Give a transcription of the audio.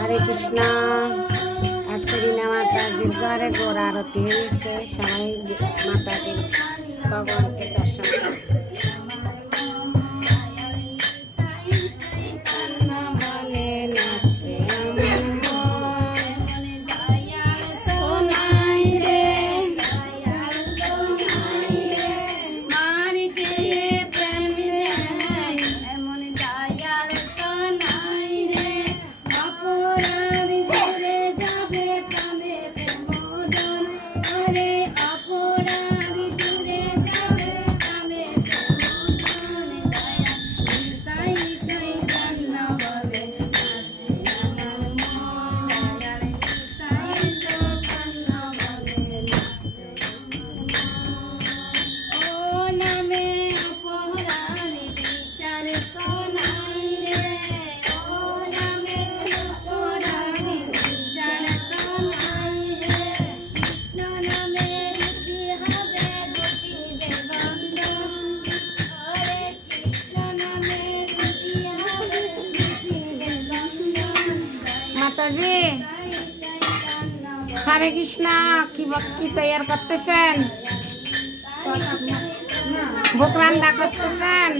হরে কৃষ্ণ। আজকে দিনে মাতাজির ঘরে গোর আরতি হয়েছে, সবাই মাতাজির ভগবানকে দর্শন মাতাজি। হরে কৃষ্ণ। কি ভক্তি তৈরি করতেছেন? ভোগ রান্না করতেছেন?